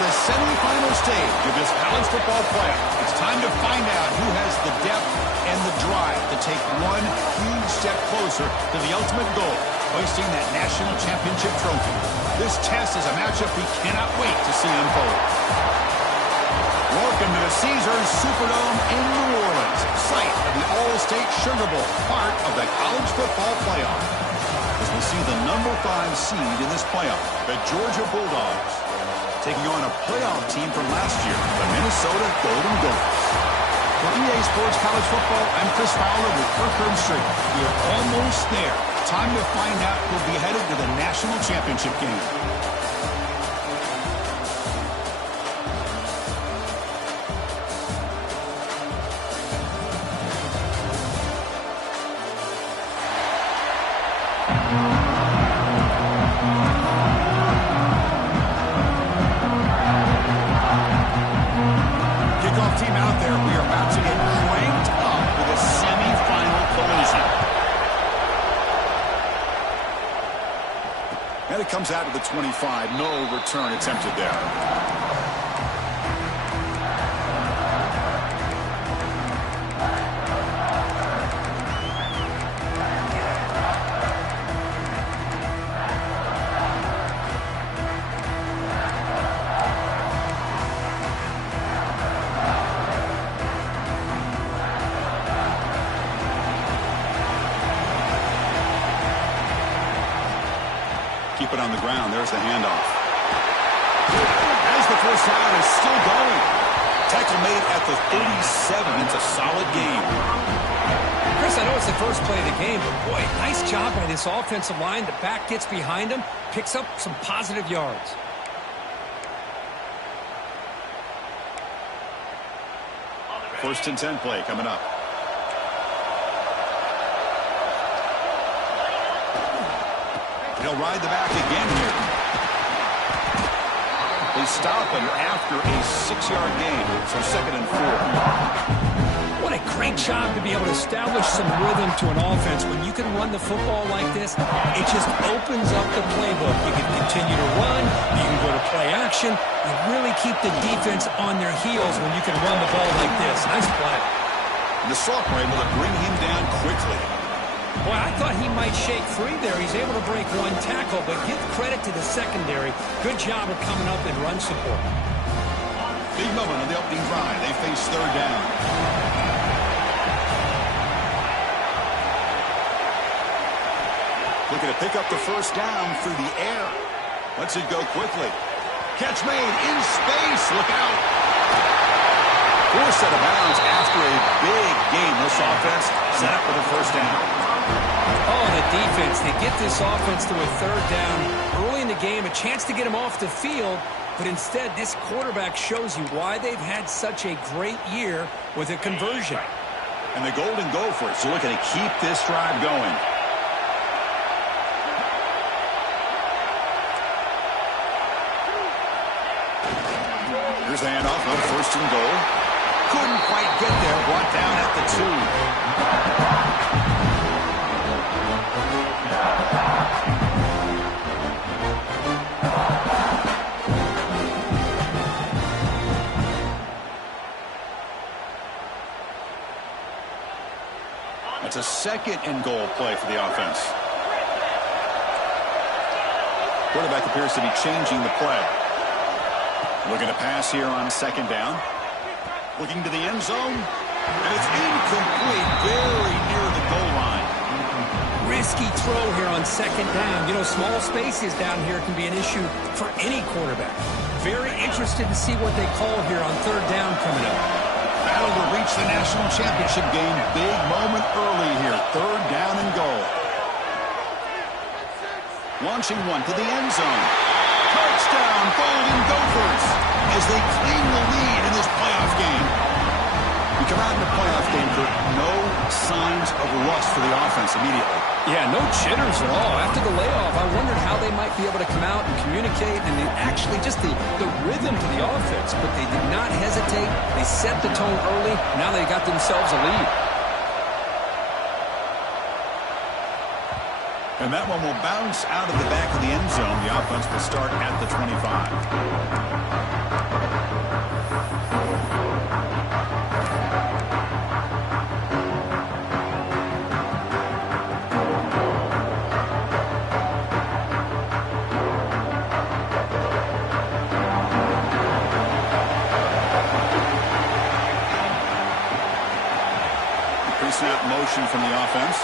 the semifinal stage of this college football playoff. It's time to find out who has the depth and the drive to take one huge step closer to the ultimate goal, hoisting that national championship trophy. This test is a matchup we cannot wait to see unfold. Welcome to the Caesars Superdome in New Orleans, site of the All-State Sugar Bowl, part of the college football playoff. As we see the number 5 seed in this playoff, the Georgia Bulldogs, taking on a playoff team from last year, the Minnesota Golden Gophers. For EA Sports College Football, I'm Chris Fowler with Kirkland Street. We're almost there. Time to find out who'll be headed to the national championship game. And it comes out to the 25. No return attempted there. Keep it on the ground. There's the handoff. As the first down is still going. Tackle made at the 37. It's a solid game. Chris, I know it's the first play of the game, but boy, nice job by this offensive line. The back gets behind him, picks up some positive yards. First and 10 play coming up. He'll ride the back again here. They stop him after a 6-yard gain. So 2nd and 4. What a great job to be able to establish some rhythm to an offense. When you can run the football like this, it just opens up the playbook. You can continue to run. You can go to play action. You really keep the defense on their heels when you can run the ball like this. Nice play. The sophomore able to bring him down quickly. Boy, I thought he might shake free there. He's able to break one tackle, but give credit to the secondary. Good job of coming up in run support. Big moment on the opening drive. They face 3rd down. Looking to pick up the first down through the air. Lets it go quickly. Catch made in space. Look out. Forced out of bounds after a big game. This offense set up with a first down. Oh, the defense. They get this offense to a 3rd down early in the game, a chance to get him off the field, but instead this quarterback shows you why they've had such a great year with a conversion. And the Golden Gophers are looking to keep this drive going. Here's the handoff on 1st and goal. Couldn't quite get there. Brought down at the 2. It's a 2nd and goal play for the offense. Quarterback appears to be changing the play. Looking to pass here on 2nd down. Looking to the end zone. And it's incomplete. Very near the goal line. Risky throw here on 2nd down. You know, small spaces down here can be an issue for any quarterback. Very interested to see what they call here on 3rd down coming up. Battle to reach the national championship game. Big moment early here. 3rd down and goal. Launching one to the end zone. Touchdown, Golden Gophers, as they claim the lead in this playoff game. We come out in the playoff game, Kurt. No signs of rust for the offense immediately. Yeah, no jitters at all. After the layoff, I wondered how they might be able to come out and communicate, and actually just the rhythm to the offense. But they did not hesitate. They set the tone early. Now they got themselves a lead. And that one will bounce out of the back of the end zone. The offense will start at the 25. formation from the offense.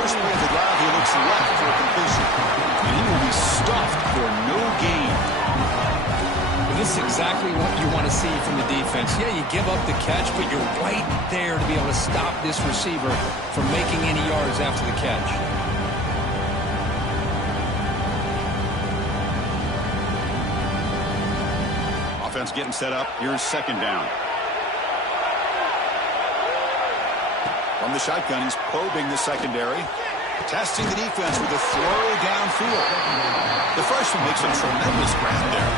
First play of the drive, he looks left for a completion. And he will be stuffed for no gain. Well, this is exactly what you want to see from the defense. Yeah, you give up the catch, but you're right there to be able to stop this receiver from making any yards after the catch. Offense getting set up. Here's second down. From the shotgun, he's probing the secondary. Testing the defense with a throw downfield. The freshman makes some tremendous ground there.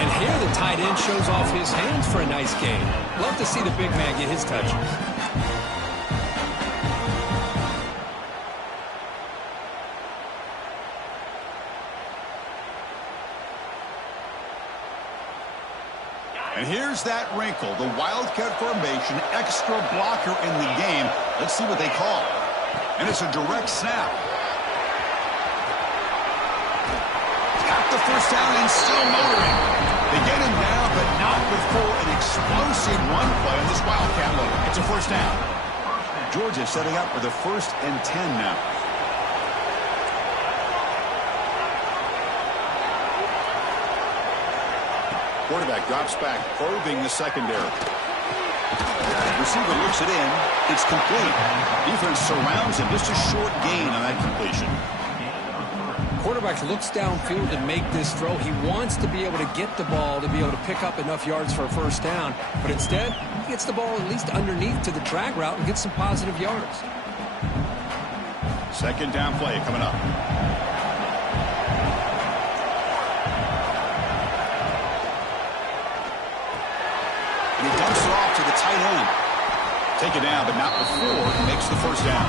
And here the tight end shows off his hands for a nice game. Love to see the big man get his touches. And here's that wrinkle, the Wildcat formation, extra blocker in the game. Let's see what they call. And it's a direct snap. Got the first down and still motoring. They get him down, but not before an explosive run play on this Wildcat look. It's a first down. Georgia setting up for the 1st and 10 now. Quarterback drops back, probing the secondary. Receiver looks it in. It's complete. Defense surrounds him. Just a short gain on that completion. Quarterback looks downfield and make this throw. He wants to be able to get the ball to be able to pick up enough yards for a first down. But instead, he gets the ball at least underneath to the drag route and gets some positive yards. Second down play coming up. And he dumps it off to the tight end. Take it down, but not before he makes the first down.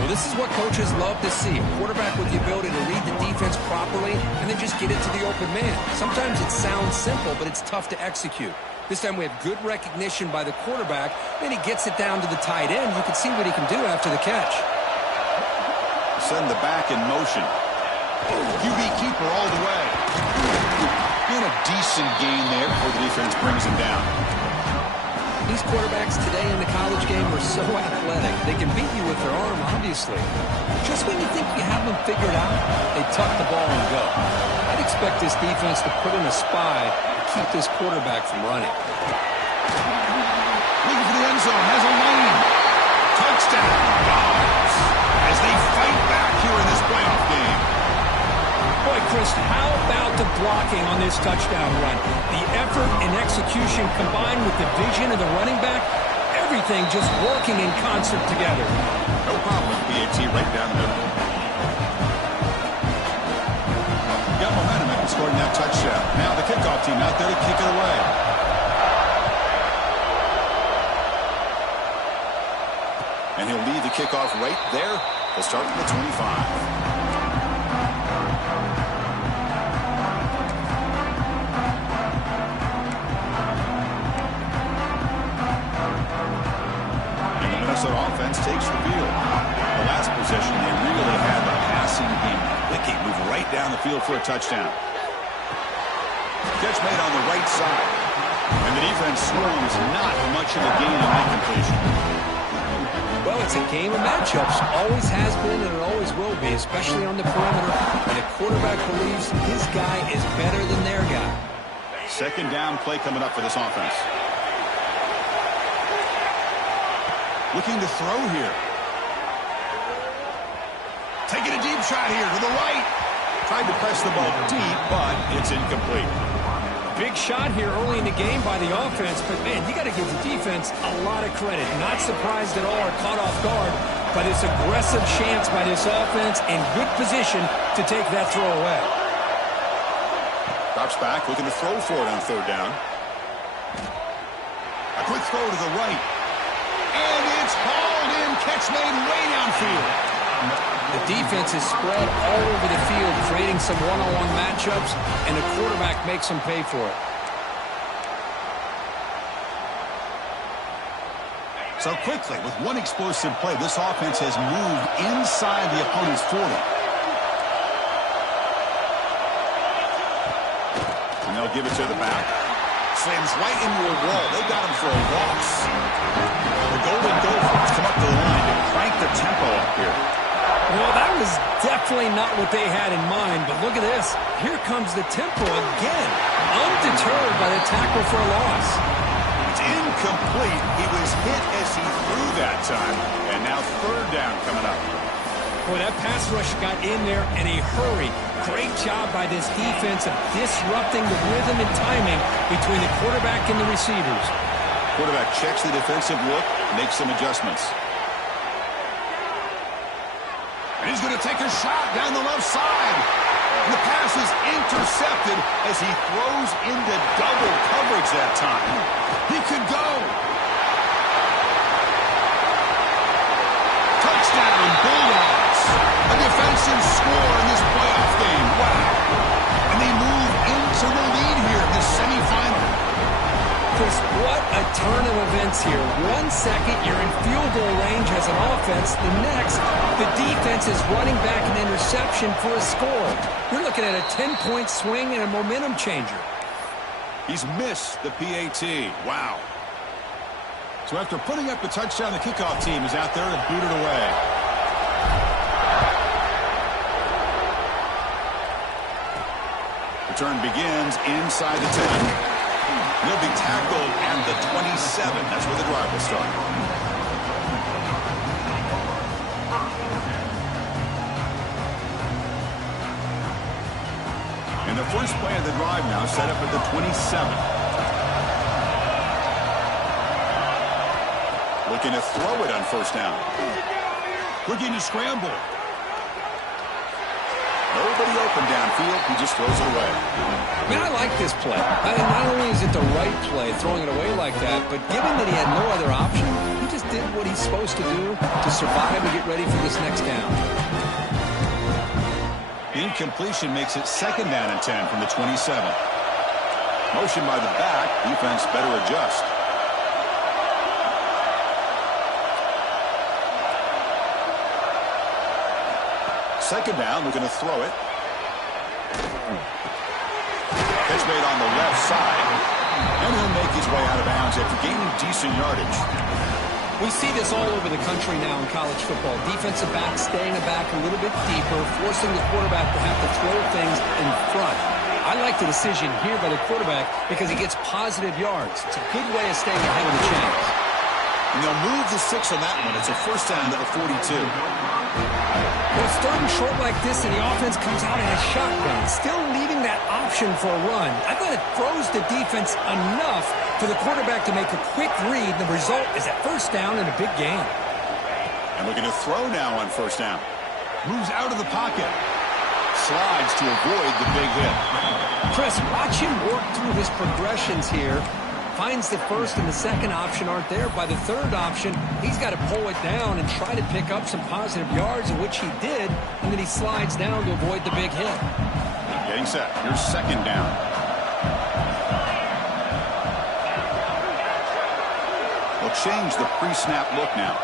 Well, this is what coaches love to see. A quarterback with the ability to read the defense properly and then just get it to the open man. Sometimes it sounds simple, but it's tough to execute. This time we have good recognition by the quarterback. Then he gets it down to the tight end. You can see what he can do after the catch. Send the back in motion. QB keeper all the way. And a decent gain there before the defense brings him down. These quarterbacks today in the college game are so athletic. They can beat you with their arm, obviously. Just when you think you have them figured out, they tuck the ball and go. I'd expect this defense to put in a spy to keep this quarterback from running. Looking for the end zone. Has a lane. Touchdown. Dogs. As they fight back here in this playoff game. Boy, Chris, how about the blocking on this touchdown run? The effort and execution combined with the vision of the running back, everything just working in concert together. No problem with PAT right down the middle. Got momentum after scoring that touchdown. Now the kickoff team out there to kick it away. And he'll lead the kickoff right there. He'll start from the 25. Minnesota offense takes the field. The last possession, they really had the passing game clicking, move right down the field for a touchdown. Catch made on the right side. And the defense swarms not much of a gain on that completion. Well, it's a game of matchups. Always has been and it always will be, especially on the perimeter. And the quarterback believes his guy is better than their guy. Second down play coming up for this offense. Looking to throw here. Taking a deep shot here to the right. Tried to press the ball deep, but it's incomplete. Big shot here early in the game by the offense, but man, you got to give the defense a lot of credit. Not surprised at all or caught off guard by this aggressive chance by this offense in good position to take that throw away. Drops back, looking to throw for it on third down. A quick throw to the right. And it's hauled in. Catch made way downfield. The defense is spread all over the field, creating some one-on-one matchups, and the quarterback makes them pay for it. So quickly, with one explosive play, this offense has moved inside the opponent's 40. And they'll give it to the back. slams right into a wall. They got him for a loss. The Golden Gophers come up to the line to crank the tempo up here. Well, that was definitely not what they had in mind, but look at this. Here comes the tempo again, undeterred by the tackle for a loss. It's incomplete. He was hit as he threw that time, and now third down coming up. Boy, that pass rush got in there in a hurry. Great job by this defense of disrupting the rhythm and timing between the quarterback and the receivers. Quarterback checks the defensive look, makes some adjustments. And he's going to take a shot down the left side. And the pass is intercepted as he throws into double coverage that time. He could go. Touchdown, Bulldogs. A defensive score in this playoff game. Wow. And they move into the lead here in this semifinal. Chris, what a turn of events here. 1 second, you're in field goal range as an offense. The next, the defense is running back an interception for a score. We're looking at a 10-point swing and a momentum changer. He's missed the PAT. Wow. So after putting up the touchdown, the kickoff team is out there to boot it away. Return begins inside the 10. He'll be tackled at the 27. That's where the drive will start. And the first play of the drive now set up at the 27. Looking to throw it on first down. Looking to scramble. Nobody open downfield. He just throws it away. Man, I like this play. I mean, not only is it the right play, throwing it away like that, but given that he had no other option, he just did what he's supposed to do to survive and get ready for this next down. The incompletion makes it second down and 10 from the 27. Motion by the back. Defense better adjust. Second down, we're going to throw it. Catch made on the left side. And he'll make his way out of bounds after gaining decent yardage. We see this all over the country now in college football. Defensive backs staying back a little bit deeper, forcing the quarterback to have to throw things in front. I like the decision here by the quarterback because he gets positive yards. It's a good way of staying ahead of the chains. And they'll move the 6 on that one. It's a first down to the 42. Well, it's third and short like this, and the offense comes out in a shotgun, still leaving that option for a run. I thought it throws the defense enough for the quarterback to make a quick read. The result is a first down and a big gain. And looking to throw now on first down. Moves out of the pocket. Slides to avoid the big hit. Chris, watch him work through his progressions here. Finds the first and the second option aren't there. By the third option, he's got to pull it down and try to pick up some positive yards, in which he did, and then he slides down to avoid the big hit. Getting set. Here's second down. They'll change the pre-snap look now.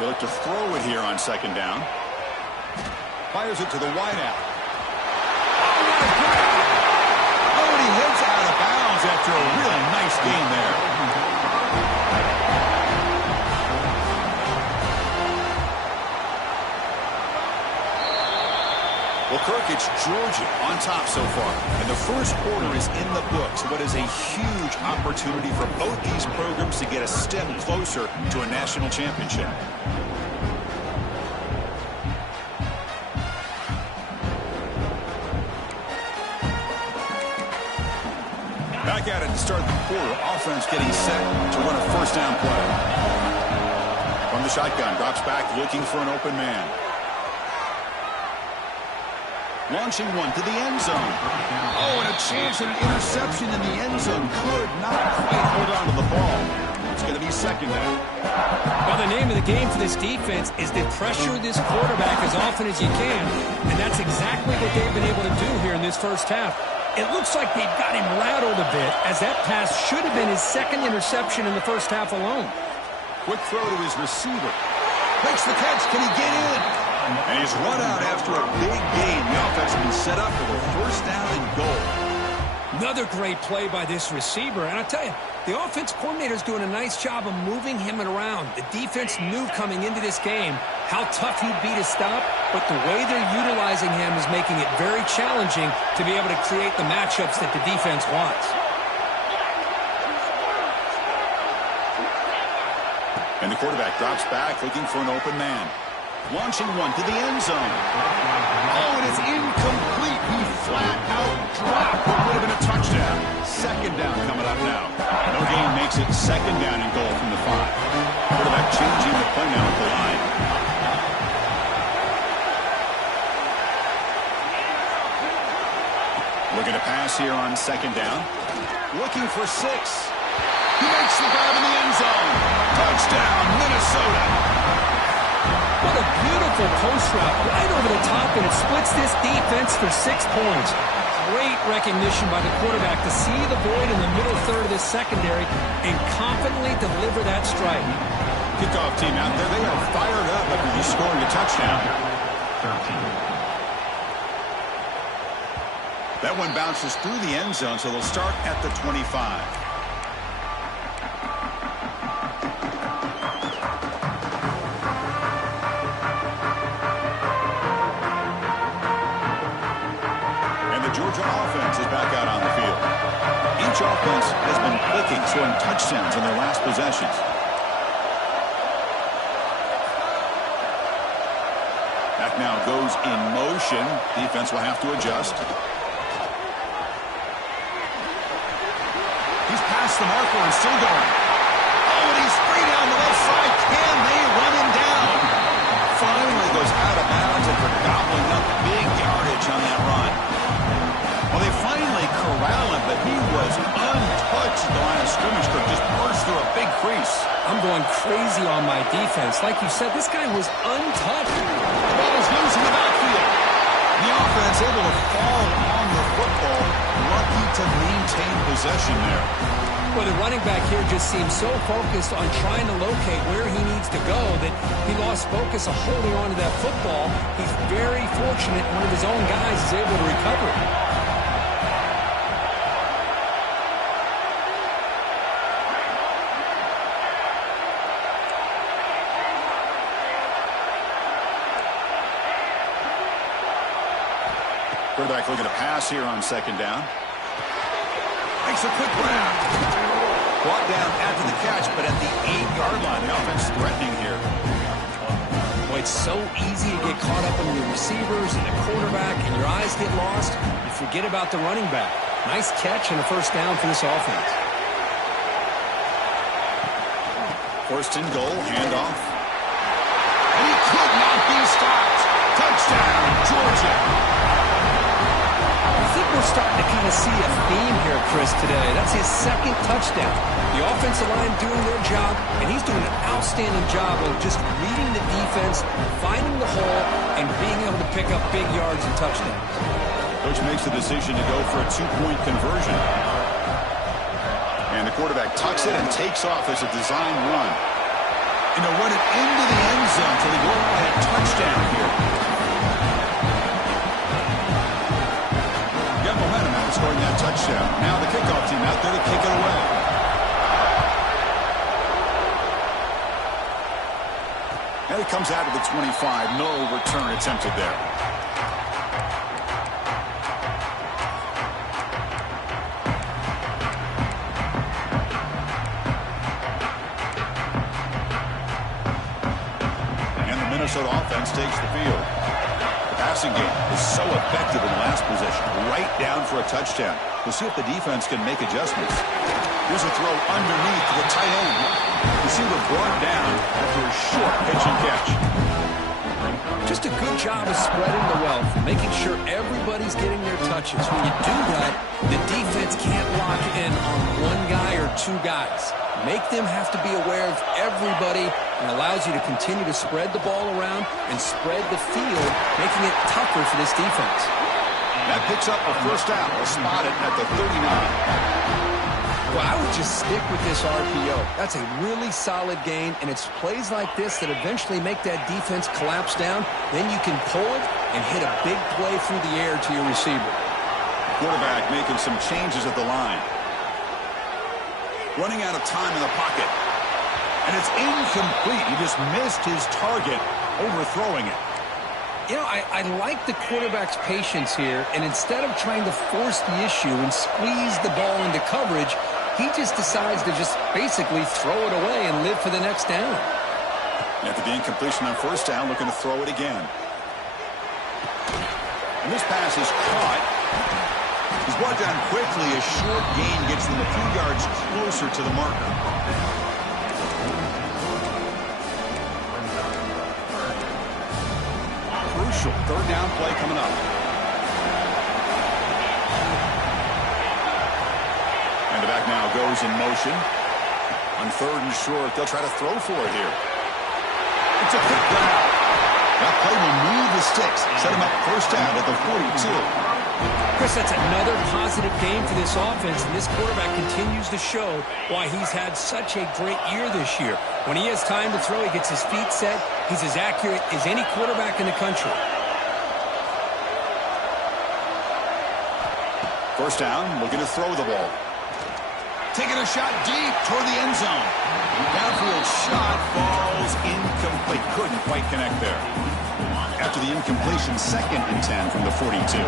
They look to throw it here on second down. Fires it to the wideout. Oh, and he heads out of bounds after a really nice gain there. Well, Kirk, it's Georgia on top so far. And the first quarter is in the books. What is a huge opportunity for both these programs to get a step closer to a national championship. Back at it to start the quarter. Offense getting set to run a first down play. From the shotgun, drops back looking for an open man. Launching one to the end zone. Oh, and a chance at an interception in the end zone. Could not quite hold on to the ball. It's going to be second down. Well, the name of the game for this defense is to pressure this quarterback as often as you can, and that's exactly what they've been able to do here in this first half. It looks like they've got him rattled a bit, as that pass should have been his second interception in the first half alone. Quick throw to his receiver. Makes the catch. Can he get in? And he's run out after a big gain. The offense will be set up for the first down and goal. Another great play by this receiver. And I tell you, the offense coordinator is doing a nice job of moving him around. The defense knew coming into this game how tough he'd be to stop, but the way they're utilizing him is making it very challenging to be able to create the matchups that the defense wants. And the quarterback drops back looking for an open man. Launching one to the end zone. Oh, and it's incomplete. He flat out dropped what would have been a touchdown. Second down coming up now. No gain makes it second down and goal from the 5. Quarterback changing the play now at the line. Looking to pass here on second down. Looking for 6. He makes the grab in the end zone. Touchdown, Minnesota. What a beautiful post route right over the top, and it splits this defense for 6 points. Great recognition by the quarterback to see the void in the middle third of this secondary and confidently deliver that strike. Kickoff team out there. They are fired up after he's scoring a touchdown. That one bounces through the end zone, so they'll start at the 25. Offense is back out on the field. Each offense has been clicking, scoring touchdowns in their last possessions. Back now goes in motion. Defense will have to adjust. He's past the marker and still going. Oh, and he's free down the left side. Can they run him down? Finally goes out of bounds after gobbling up big yardage on that run. Well, they finally corral him, but he was untouched at the line of scrimmage. Could just burst through a big crease. I'm going crazy on my defense. Like you said, this guy was untouched. The ball is loose in the backfield. The offense able to fall on the football. Lucky to maintain possession there. Well, the running back here just seems so focused on trying to locate where he needs to go that he lost focus of holding on to that football. He's very fortunate one of his own guys is able to recover it. Quarterback looking to pass here on second down. Makes a quick grab. Brought down after the catch, but at the 8-yard line, the offense threatening here. Boy, it's so easy to get caught up in the receivers and the quarterback, and your eyes get lost. You forget about the running back. Nice catch and a first down for this offense. First and goal, handoff. And he could not be stopped. Touchdown, Georgia. I think we're starting to kind of see a theme here, Chris, today. That's his second touchdown. The offensive line doing their job, and he's doing an outstanding job of just reading the defense, finding the hole, and being able to pick up big yards and touchdowns. Coach makes the decision to go for a 2-point conversion. And the quarterback tucks it and takes off as a design run. And they'll run it into the end zone to the go-ahead touchdown here. Got momentum after scoring that touchdown. Now the kickoff team out there to kick it away. And it comes out of the 25. No return attempted there. And the Minnesota offense takes the field. The passing game is so effective in the last possession. Right down for a touchdown. We'll see if the defense can make adjustments. Here's a throw underneath the tight end. Receiver brought down after a short pitch and catch. Just a good job of spreading the wealth, making sure everybody's getting their touches. When you do that, the defense can't lock in on one guy or two guys. Make them have to be aware of everybody and allows you to continue to spread the ball around and spread the field, making it tougher for this defense. That picks up a first down. Spotted at the 39. Well, I would just stick with this RPO. That's a really solid gain, and it's plays like this that eventually make that defense collapse down. Then you can pull it and hit a big play through the air to your receiver. Quarterback making some changes at the line. Running out of time in the pocket. And it's incomplete. He just missed his target, overthrowing it. You know, I like the quarterback's patience here, and instead of trying to force the issue and squeeze the ball into coverage, he just decides to just basically throw it away and live for the next down. After the incompletion on first down, looking to throw it again. And this pass is caught. He's brought down quickly. A short gain gets them a few yards closer to the marker. Crucial third down play coming up. And the back now goes in motion. On third and short, they'll try to throw for it here. It's a quick grab. That play will move the sticks. Set him up first down at the 42. Chris, that's another positive game for this offense, and this quarterback continues to show why he's had such a great year this year. When he has time to throw, he gets his feet set. He's as accurate as any quarterback in the country. First down, looking to throw the ball. Taking a shot deep toward the end zone. Downfield shot falls incomplete. Couldn't quite connect there. After the incompletion, 2nd and 10 from the 42.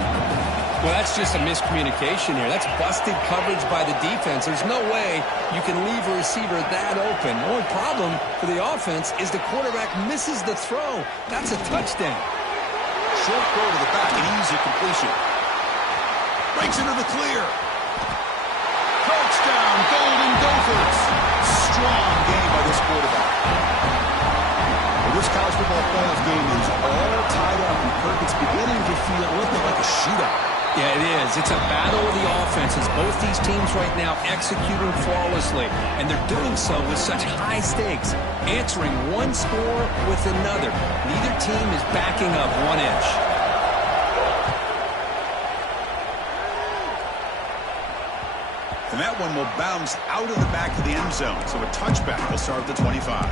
Well, that's just a miscommunication here. That's busted coverage by the defense. There's no way you can leave a receiver that open. The only problem for the offense is the quarterback misses the throw. That's a touchdown. Short throw to the back, an easy completion. Breaks into the clear. Touchdown, Golden Gophers. Strong game by this quarterback. Well, this college football playoff game is all tied up, and Kirk, it's beginning to feel a little bit like a shootout. Yeah, it is. It's a battle of the offenses. Both these teams right now executing flawlessly, and they're doing so with such high stakes, answering one score with another. Neither team is backing up one inch. And that one will bounce out of the back of the end zone. So a touchback will start at the 25.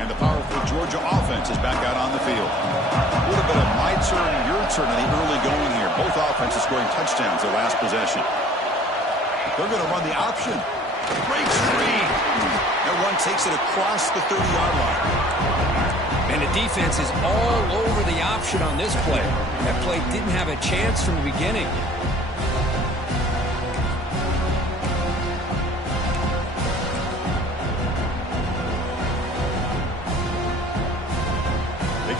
And the powerful Georgia offense is back out on the field. A little bit of my turn and your turn in the early going here. Both offenses scoring touchdowns their last possession. They're going to run the option. Breaks free. That run takes it across the 30-yard line. And the defense is all over the option on this play. That play didn't have a chance from the beginning.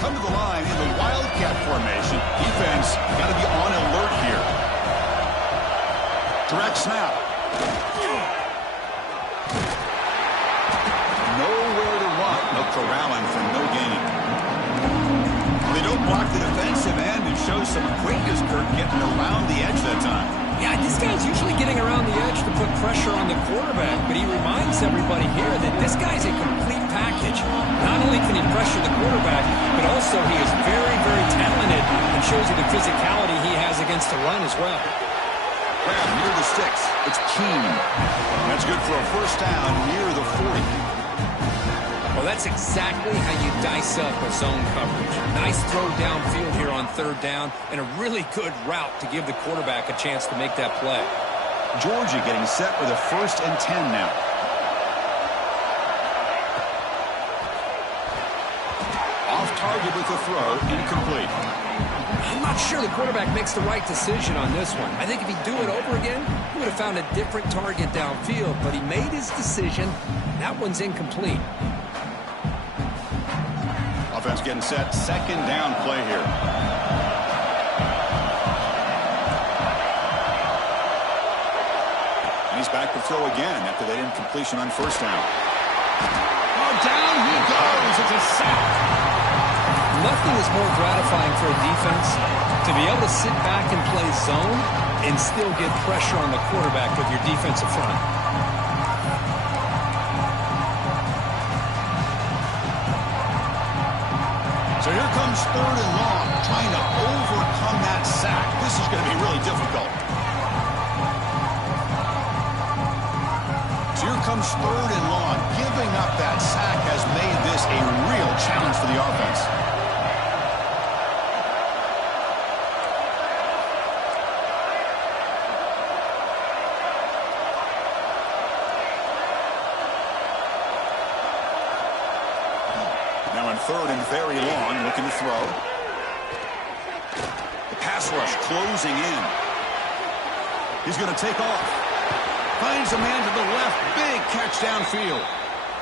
Come to the line in the Wildcat formation. Defense got to be on alert here. Direct snap. Nowhere to run. No corralling for no gain. They don't block the defensive end and show some quickness, Kirk, getting around the edge that time. Yeah, this guy's usually getting around the edge to put pressure on the quarterback, but he reminds everybody here that this guy's a complete package. Not only can he pressure the quarterback, but also he is very, very talented and shows you the physicality he has against the run as well. Grab near the sticks. It's Keen. That's good for a first down near the 40. Well, that's exactly how you dice up a zone coverage. Nice throw downfield here on third down, and a really good route to give the quarterback a chance to make that play. Georgia getting set for the 1st and 10 now. Off target with the throw, incomplete. I'm not sure the quarterback makes the right decision on this one. I think if he'd do it over again, he would have found a different target downfield, but he made his decision. That one's incomplete. Offense getting set. 2nd down play here. And he's back to throw again after that incompletion on first down. Oh, down he goes. It's a sack. Nothing is more gratifying for a defense to be able to sit back and play zone and still get pressure on the quarterback with your defensive front. So here comes 3rd and long, trying to overcome that sack. This is going to be really difficult. So here comes 3rd and long. Giving up that sack has made this a real challenge for the offense. on 3rd and very long, looking to throw. The pass rush closing in. He's going to take off. Finds a man to the left. Big catch downfield.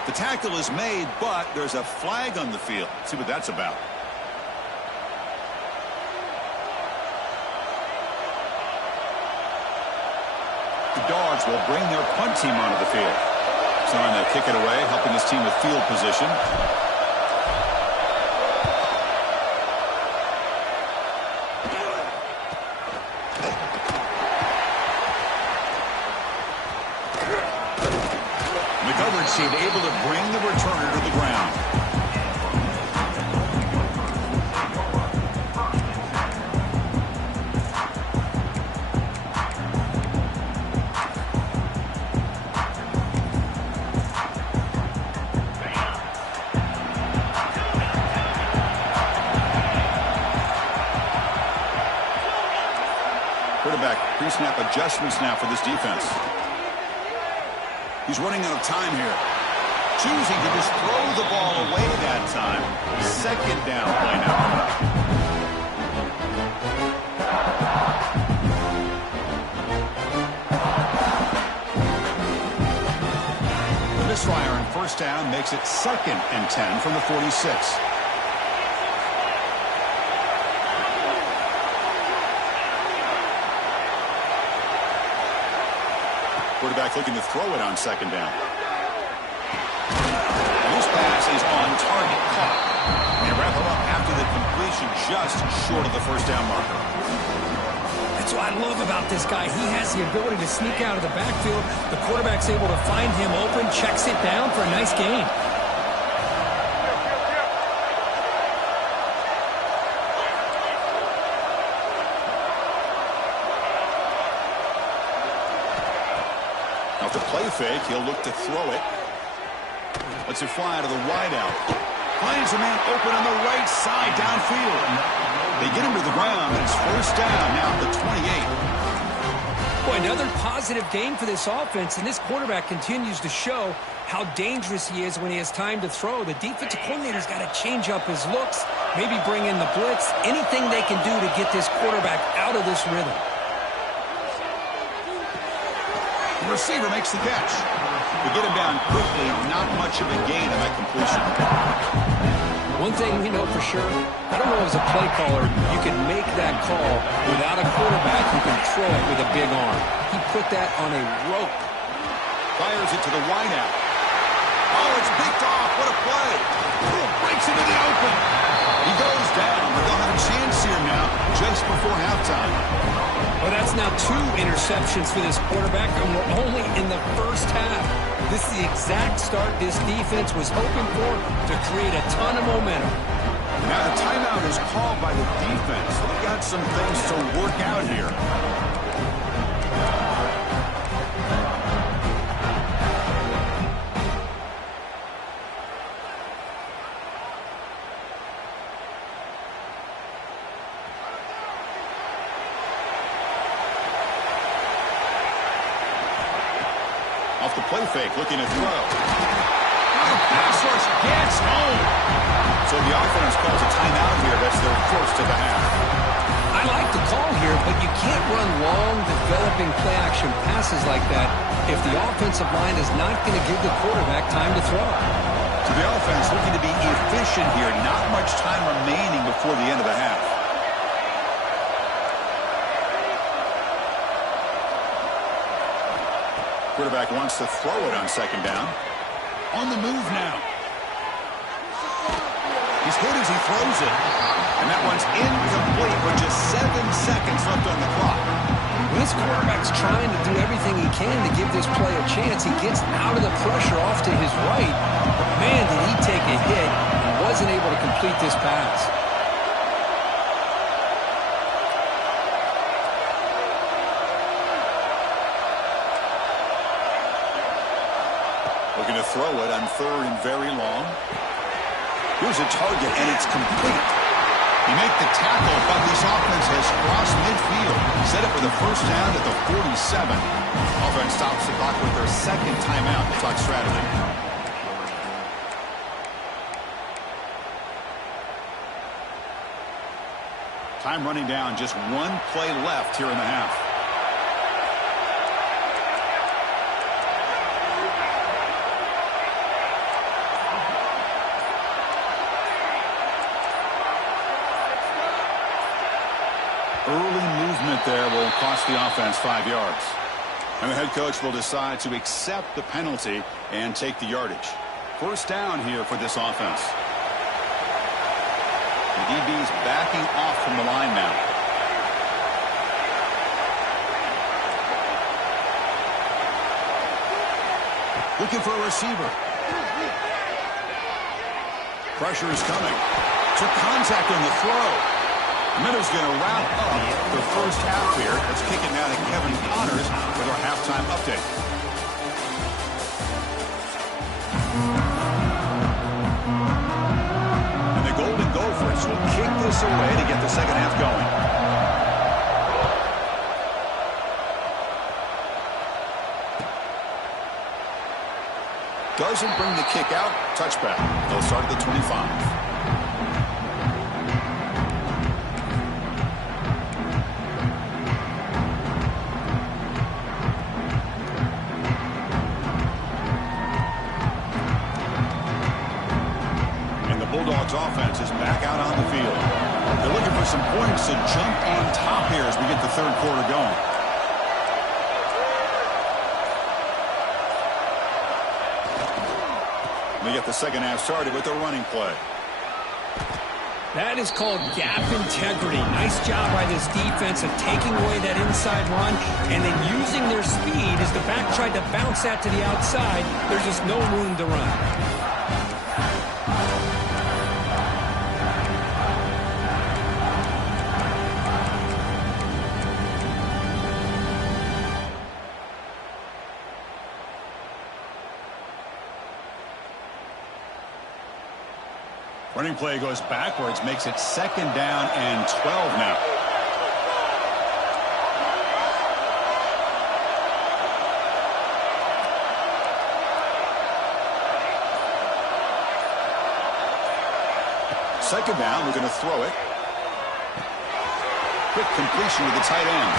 The tackle is made, but there's a flag on the field. Let's see what that's about. The Dogs will bring their punt team onto the field. Trying to kick it away, helping his team with field position. McGovern seemed able to bring the returner to the ground. Quarterback pre-snap adjustments now for this defense. He's running out of time here. Choosing to just throw the ball away that time. 2nd down play now coming up. The misfire on 1st down makes it 2nd and 10 from the 46. Quarterback looking to throw it on 2nd down. This pass is on target, caught. They wrap it up after the completion, just short of the 1st down marker. That's what I love about this guy. He has the ability to sneak out of the backfield. The quarterback's able to find him open, checks it down for a nice gain. Off the play fake, he'll look to throw it. Lets it fly to the wideout. Finds a man open on the right side downfield. They get him to the ground. It's 1st down now at the 28. Boy, another positive game for this offense, and this quarterback continues to show how dangerous he is when he has time to throw. The defensive coordinator's got to change up his looks, maybe bring in the blitz, anything they can do to get this quarterback out of this rhythm. The receiver makes the catch. We get him down quickly, not much of a gain on that completion. One thing we know for sure, I don't know as a play caller, you can make that call without a quarterback who can throw it with a big arm. He put that on a rope. Fires it to the wideout. Oh, it's picked off. What a play. Breaks into the open. He goes down, but they'll have a chance here now just before halftime. Well, that's now 2 interceptions for this quarterback, and we're only in the 1st half. This is the exact start this defense was hoping for to create a ton of momentum. Now the timeout is called by the defense. They've got some things to work out here. Off the play fake, looking to throw. The pass rush gets home. So the offense calls a timeout here. That's their 1st of the half. I like the call here, but you can't run long, developing play-action passes like that if the offensive line is not going to give the quarterback time to throw. So the offense looking to be efficient here. Not much time remaining before the end of the half. Quarterback wants to throw it on 2nd down. On the move now. He's hit as he throws it. And that one's incomplete with just 7 seconds left on the clock. When this quarterback's trying to do everything he can to give this play a chance, he gets out of the pressure off to his right. Man, did he take a hit and wasn't able to complete this pass. Looking to throw it on 3rd and very long. Here's a target, and it's complete. You make the tackle, but this offense has crossed midfield. Set up for the 1st down at the 47. Offense stops the clock with their 2nd timeout to talk strategy. Time running down, just one play left here in the half. Early movement there will cost the offense 5 yards. And the head coach will decide to accept the penalty and take the yardage. First down here for this offense. The DB's backing off from the line now. Looking for a receiver. Pressure is coming. Took contact on the throw. Minnows going to wrap up the first half here. Let's kick it now to Kevin Connors with our halftime update. And the Golden Gophers will kick this away to get the second half going. Doesn't bring the kick out. Touchback. They'll start at the 25. Offense is back out on the field. They're looking for some points to jump on top here as we get the third quarter going. We get the second half started with a running play. That is called gap integrity. Nice job by this defense of taking away that inside run and then using their speed as the back tried to bounce that to the outside. There's just no room to run. Running play goes backwards, makes it second down and 12 now. Second down, we're going to throw it. Quick completion with the tight end.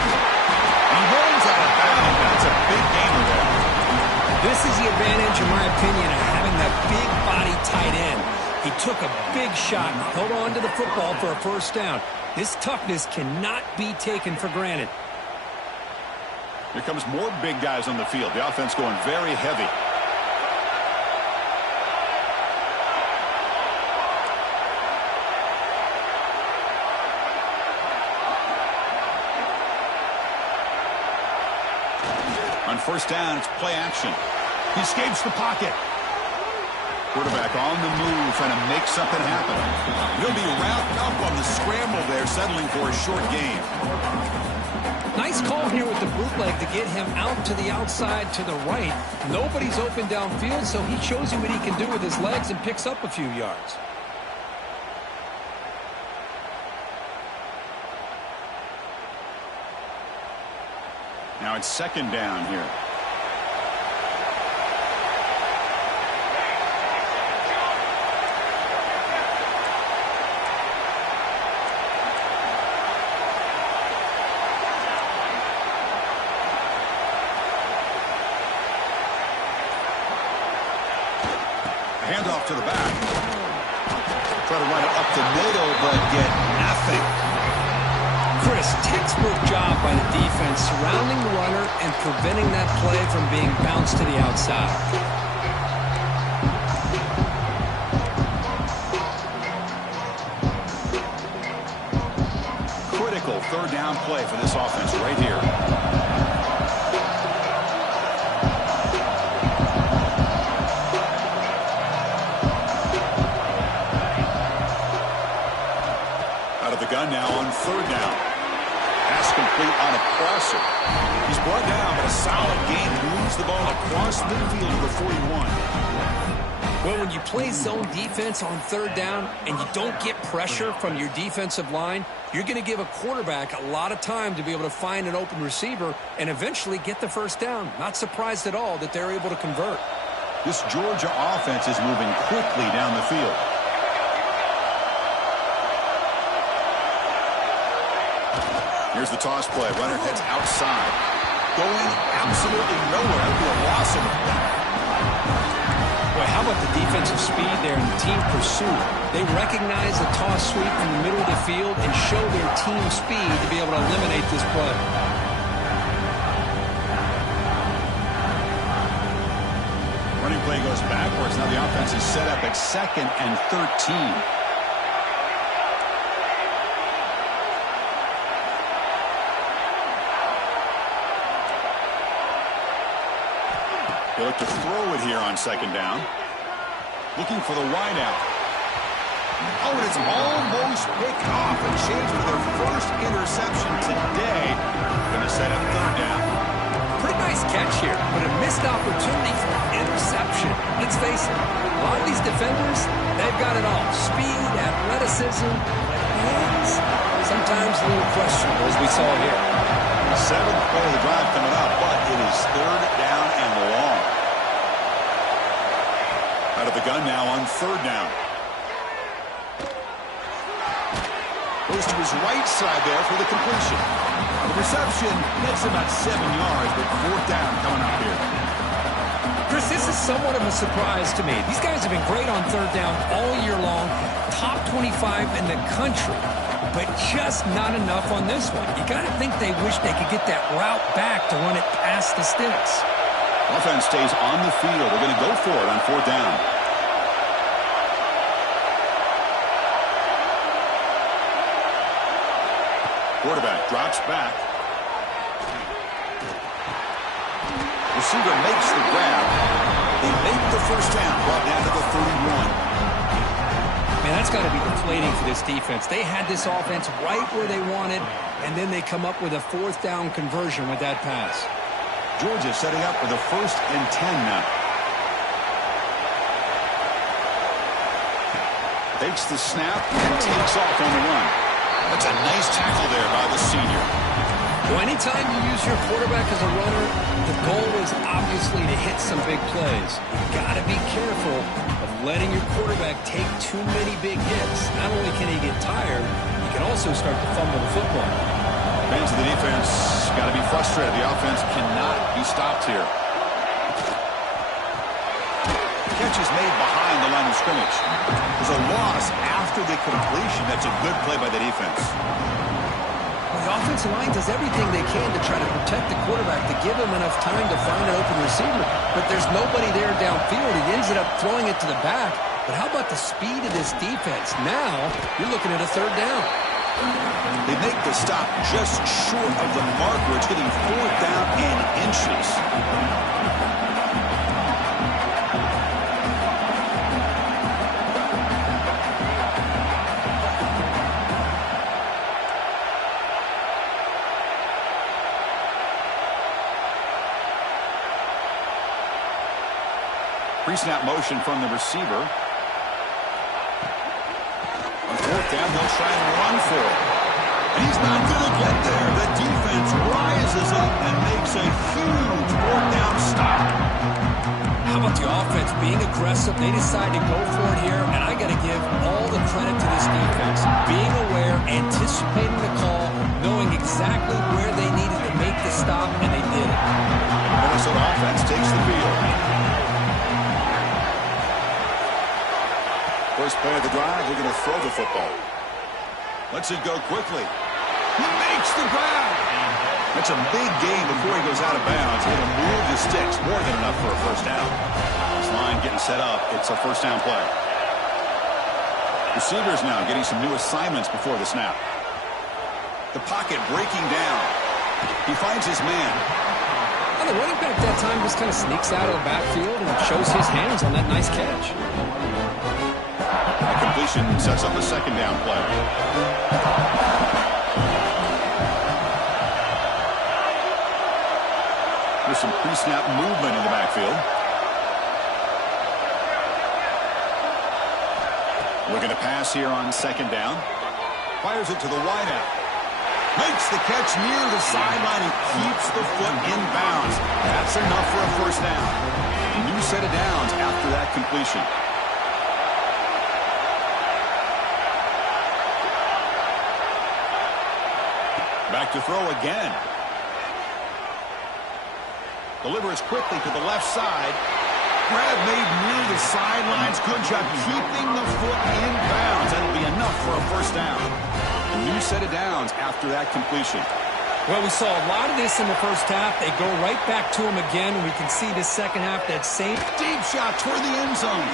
He rolls out of bounds. That's a big gainer there. This is the advantage, in my opinion, of having that big body tight end. He took a big shot and held on to the football for a first down. This toughness cannot be taken for granted. Here comes more big guys on the field. The offense going very heavy. On first down, it's play action. He escapes the pocket. Quarterback on the move, trying to make something happen. He'll be wrapped up on the scramble there, settling for a short gain. Nice call here with the bootleg to get him out to the outside to the right. Nobody's open downfield, so he shows you what he can do with his legs and picks up a few yards. Now it's second down here. Handoff to the back. Try to run it up the middle, but get nothing. Chris, textbook job by the defense surrounding the runner and preventing that play from being bounced to the outside. Critical third down play for this offense right here. Gun now on third down. Pass complete on a crosser. He's brought down, but a solid gain moves the ball across midfield to the 41. Well, when you play zone defense on third down and you don't get pressure from your defensive line, you're going to give a quarterback a lot of time to be able to find an open receiver and eventually get the first down. Not surprised at all that they're able to convert. This Georgia offense is moving quickly down the field. Here's the toss play. Runner heads outside. Going absolutely nowhere. It'll be a loss of the play. Boy, how about the defensive speed there and the team pursuit? They recognize the toss sweep from the middle of the field and show their team speed to be able to eliminate this play. Running play goes backwards. Now the offense is set up at 2nd and 13. They look to throw it here on 2nd down. Looking for the wide out. Oh, and it's almost picked off. A chance for their first interception today. Going to set up 3rd down. Pretty nice catch here, but a missed opportunity for interception. Let's face it, a lot of these defenders, they've got it all. Speed, athleticism, hands, sometimes a little questionable, as we saw here. 7th play of the drive coming up, but it is 3rd down and long. Out of the gun now on 3rd down. Goes to his right side there for the completion. The reception gets about 7 yards, but 4th down coming up here. Chris, this is somewhat of a surprise to me. These guys have been great on 3rd down all year long, top 25 in the country, but just not enough on this one. You got to think they wish they could get that route back to run it past the sticks. Offense stays on the field. They're going to go for it on 4th down. Quarterback drops back. Receiver makes the grab. They make the 1st down, brought down to the 31. Man, that's got to be deflating for this defense. They had this offense right where they wanted, and then they come up with a 4th down conversion with that pass. Georgia setting up for the 1st and 10 now. Takes the snap and takes off on the run. That's a nice tackle there by the senior. Well, anytime you use your quarterback as a runner, the goal is obviously to hit some big plays. You've got to be careful of letting your quarterback take too many big hits. Not only can he get tired, he can also start to fumble the football. Fans of the defense got to be frustrated. The offense cannot be stopped here. Catch is made behind the line of scrimmage. There's a loss after the completion. That's a good play by the defense. Well, the offensive line does everything they can to try to protect the quarterback, to give him enough time to find an open receiver. But there's nobody there downfield. He ends up throwing it to the back. But how about the speed of this defense? Now you're looking at a 3rd down. They make the stop just short of the marker. It's getting 4th down in inches. Pre-snap motion from the receiver. On 4th down, they'll try and run for it. He's not going to get there. The defense rises up and makes a huge 4th down stop. How about the offense being aggressive? They decide to go for it here, and I got to give all the credit to this defense. Being aware, anticipating the call, knowing exactly where they needed to make the stop, and they did it. Minnesota offense takes the field. First play of the drive, they're going to throw the football. Lets it go quickly. He makes the grab. That's a big gain before he goes out of bounds. It'll move the sticks, more than enough for a 1st down. This line getting set up. It's a 1st down play. Receivers now getting some new assignments before the snap. The pocket breaking down. He finds his man. Well, the running back that time just kind of sneaks out of the backfield and shows his hands on that nice catch. The completion sets up a 2nd down play. There's some pre-snap movement in the backfield. Looking to pass here on 2nd down. Fires it to the wideout. Makes the catch near the sideline and keeps the foot in bounds. That's enough for a 1st down. A new set of downs after that completion. Back to throw again. Delivers quickly to the left side. Grab made near the sidelines. Good job keeping the foot in bounds. That'll be enough for a first down. A new set of downs after that completion. Well, we saw a lot of this in the first half. They go right back to him again. We can see the second half, that same deep shot toward the end zone.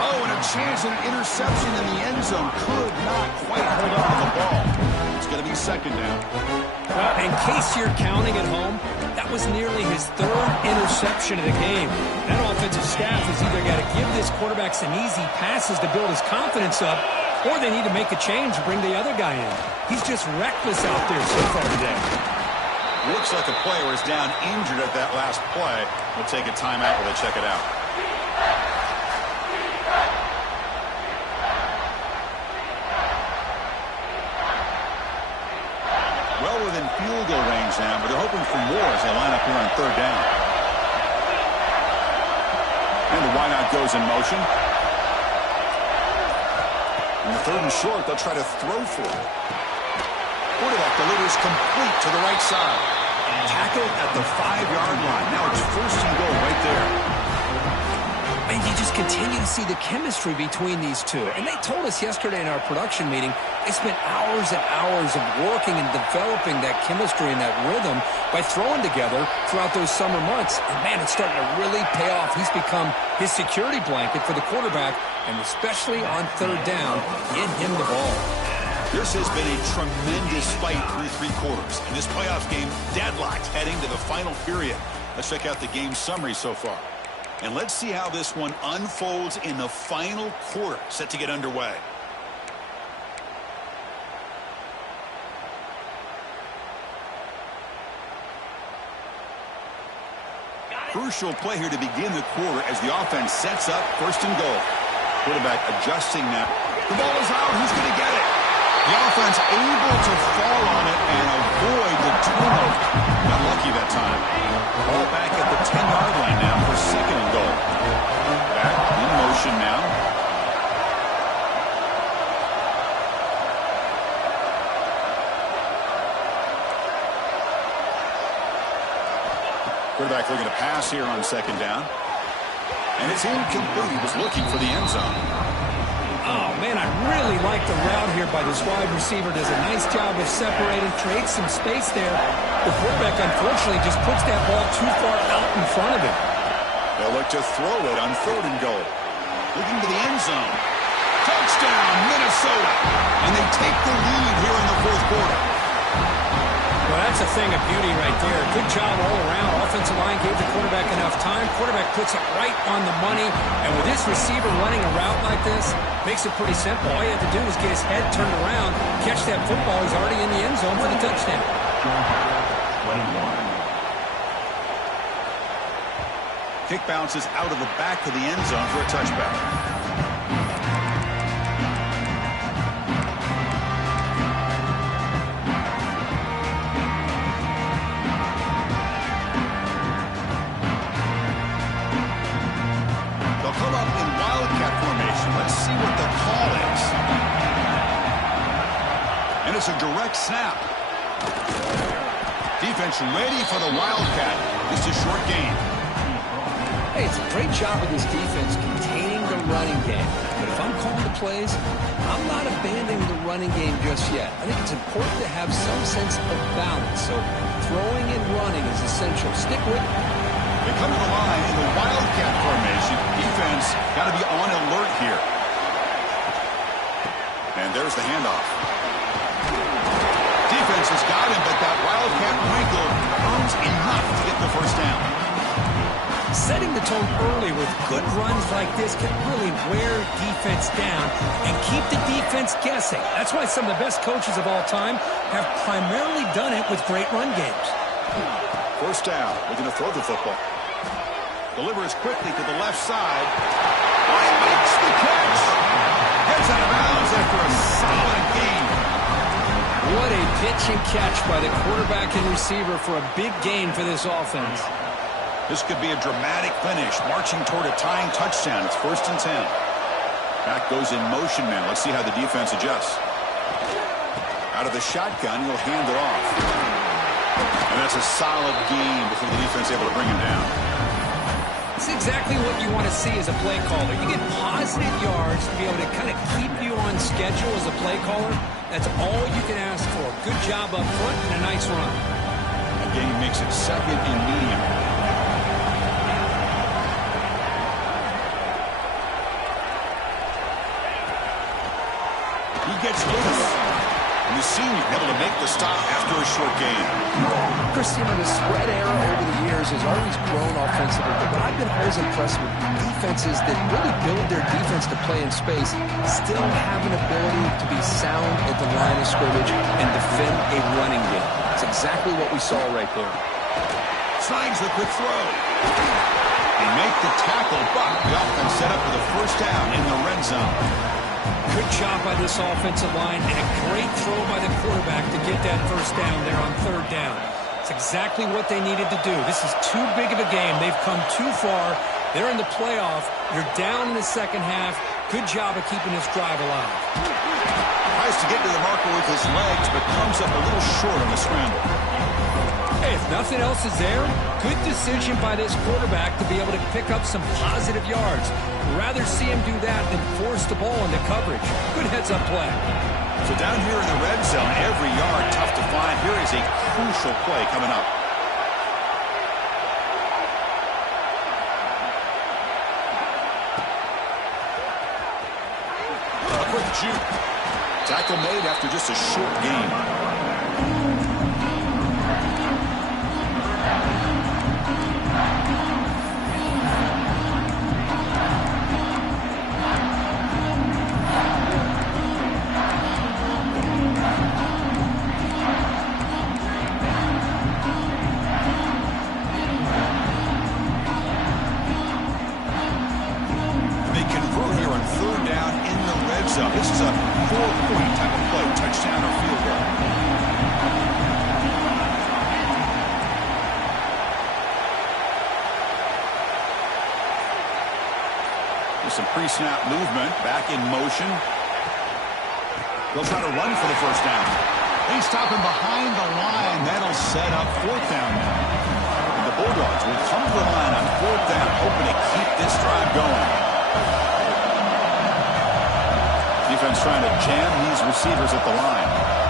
Oh, and a chance at an interception in the end zone. Could not quite hold up with the ball. It's going to be second down. Well, in case you're counting at home, that was nearly his third interception of the game. That offensive staff has either got to give this quarterback some easy passes to build his confidence up, or they need to make a change and bring the other guy in. He's just reckless out there so far today. Looks like a player is down injured at that last play. We'll take a timeout while they check it out. Well within field goal range now, but they're hoping for more as they line up here on third down. And the wideout goes in motion. In the third and short, they'll try to throw for it. Quarterback delivers complete to the right side. Tackle at the 5-yard line. Now it's first and goal right there. And you just continue to see the chemistry between these two. And they told us yesterday in our production meeting, they spent hours and hours of working and developing that chemistry and that rhythm by throwing together throughout those summer months. And, man, it's starting to really pay off. He's become his security blanket for the quarterback, and especially on third down, get him the ball. This has been a tremendous fight through three quarters. And this playoff game deadlocked heading to the final period. Let's check out the game summary so far. And let's see how this one unfolds in the final quarter, set to get underway. Crucial play here to begin the quarter as the offense sets up first and goal. Quarterback adjusting now. The ball is out. Who's going to get it? The offense able to fall on it and avoid the turnover. Got lucky that time. Ball back at the 10-yard line now for second and goal. Back in motion now. Quarterback looking to pass here on second down. And it's incomplete. He was looking for the end zone. Oh, man, I really like the route here by this wide receiver. Does a nice job of separating, creates some space there. The quarterback, unfortunately, just puts that ball too far out in front of him. They'll look to throw it on third and goal. Looking to the end zone. Touchdown, Minnesota. And they take the lead here in the fourth quarter. Well, that's a thing of beauty right there. Good job all around. Offensive line gave the quarterback enough time. Quarterback puts it right on the money. And with this receiver running a route like this, makes it pretty simple. All you have to do is get his head turned around, catch that football. He's already in the end zone for the touchdown. 21. Kick bounces out of the back of the end zone for a touchback. It's a direct snap. Defense ready for the Wildcat. Just a short game. Hey, it's a great job of this defense containing the running game. But if I'm calling the plays, I'm not abandoning the running game just yet. I think it's important to have some sense of balance. So throwing and running is essential. Stick with it. They come to the line in the Wildcat formation. Defense got to be on alert here. And there's the handoff. Defense has got him, but that Wildcat wrinkle earns enough to get the first down. Setting the tone early with good runs like this can really wear defense down and keep the defense guessing. That's why some of the best coaches of all time have primarily done it with great run games. First down, looking to throw the football. Delivers quickly to the left side. Oh, he makes the catch. Gets out of bounds after a solid game. What a pitch and catch by the quarterback and receiver for a big gain for this offense. This could be a dramatic finish, marching toward a tying touchdown. It's 1st and 10. Back goes in motion now. Let's see how the defense adjusts. Out of the shotgun, he'll hand it off. And that's a solid game before the defense able to bring him down. It's exactly what you want to see as a play caller. You get positive yards to be able to kind of keep you on schedule as a play caller. That's all you can ask for. Good job up front and a nice run. A game makes it second and medium. He gets loose. And the senior able to make the stop after a short gain. Chris, the spread era over the years has always grown offensively, but I've been always impressed with defenses that really build their defense to play in space, still have an ability to be sound at the line of scrimmage and defend a running game. That's exactly what we saw right there. Signs the quick throw. They make the tackle, but the offense set up for the first down in the red zone. Good job by this offensive line and a great throw by the quarterback to get that first down there on third down. It's exactly what they needed to do. This is too big of a game. They've come too far. They're in the playoff. You're down in the second half. Good job of keeping this drive alive. Tries to get to the marker with his legs, but comes up a little short on the scramble. Hey, if nothing else is there, good decision by this quarterback to be able to pick up some positive yards. Rather see him do that than force the ball into coverage. Good heads-up play. So down here in the red zone, every yard tough to find. Here is a crucial play coming up. A quick juke. Tackle made after just a short game. This is a 4-point type of play, touchdown or field goal. There's some pre-snap movement, back in motion. They'll try to run for the first down. They stop him behind the line. That'll set up fourth down now. And the Bulldogs will come to the line on fourth down, hoping to keep this drive going. Defense trying to jam these receivers at the line.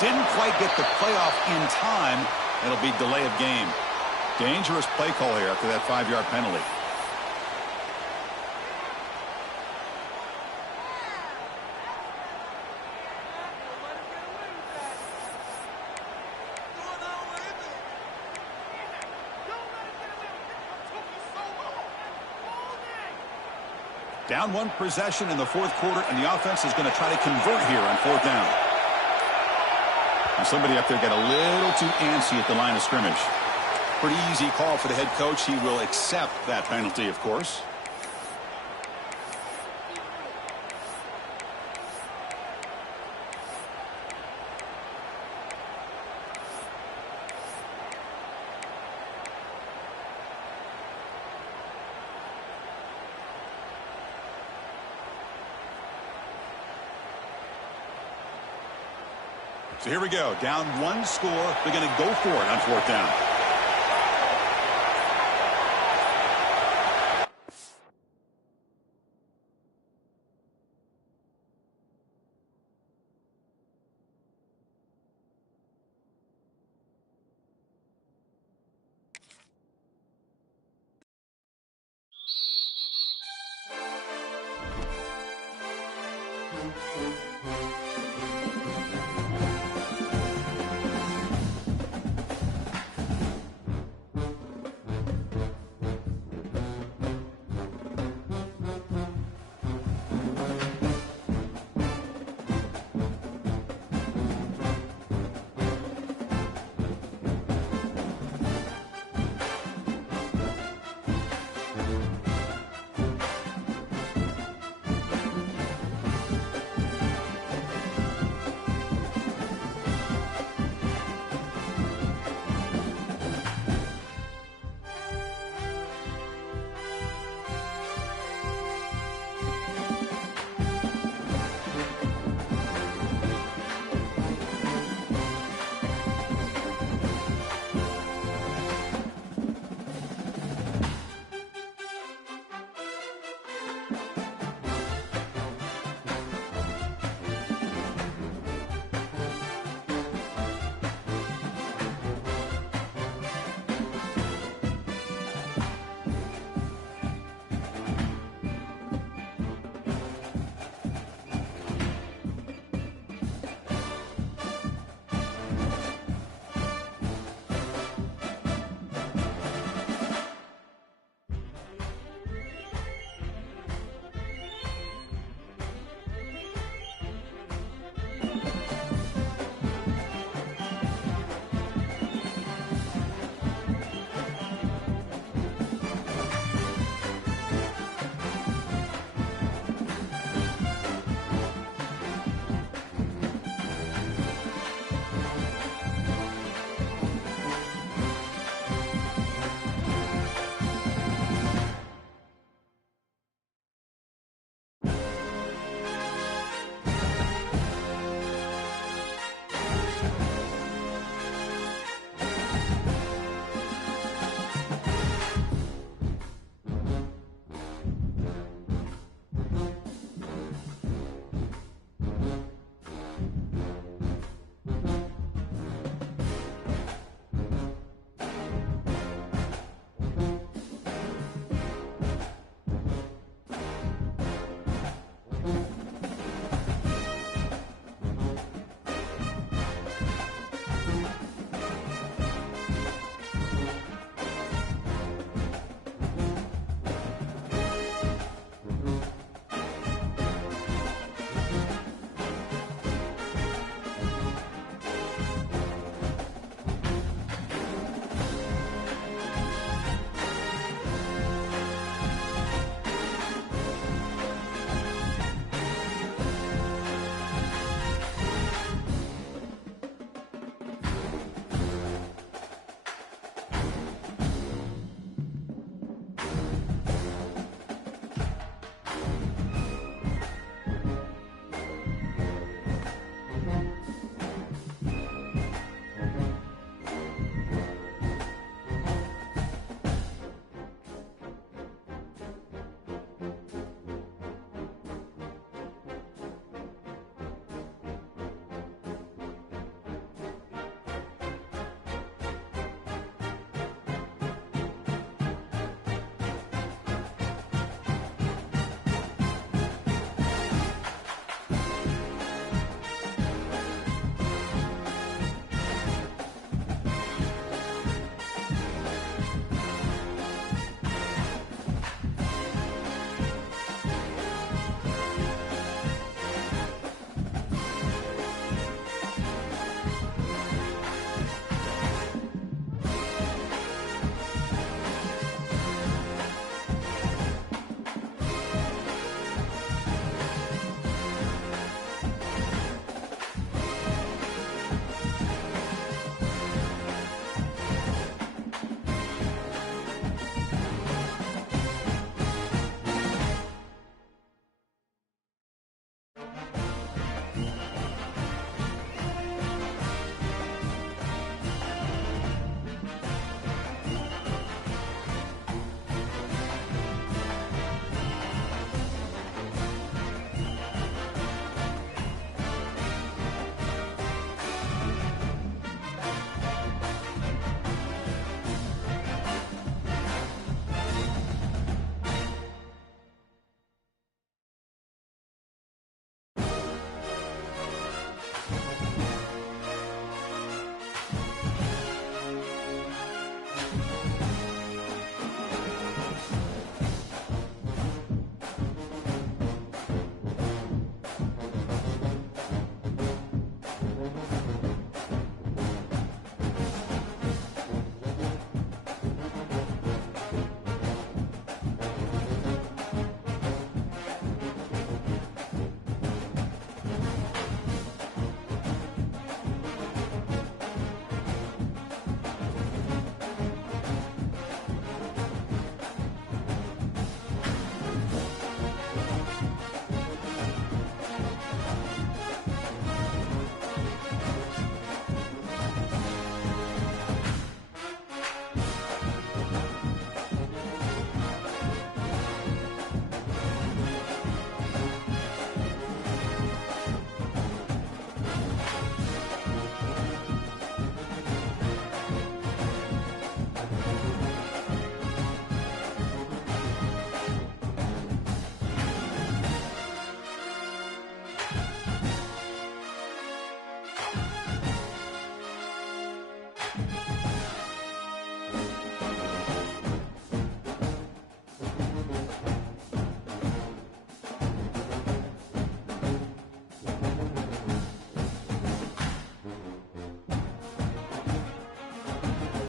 Didn't quite get the playoff in time. It'll be delay of game. Dangerous play call here after that 5-yard penalty. Down one possession in the fourth quarter, and the offense is going to try to convert here on fourth down. And somebody up there got a little too antsy at the line of scrimmage. Pretty easy call for the head coach. He will accept that penalty, of course. So here we go. Down one score. They're going to go for it on fourth down.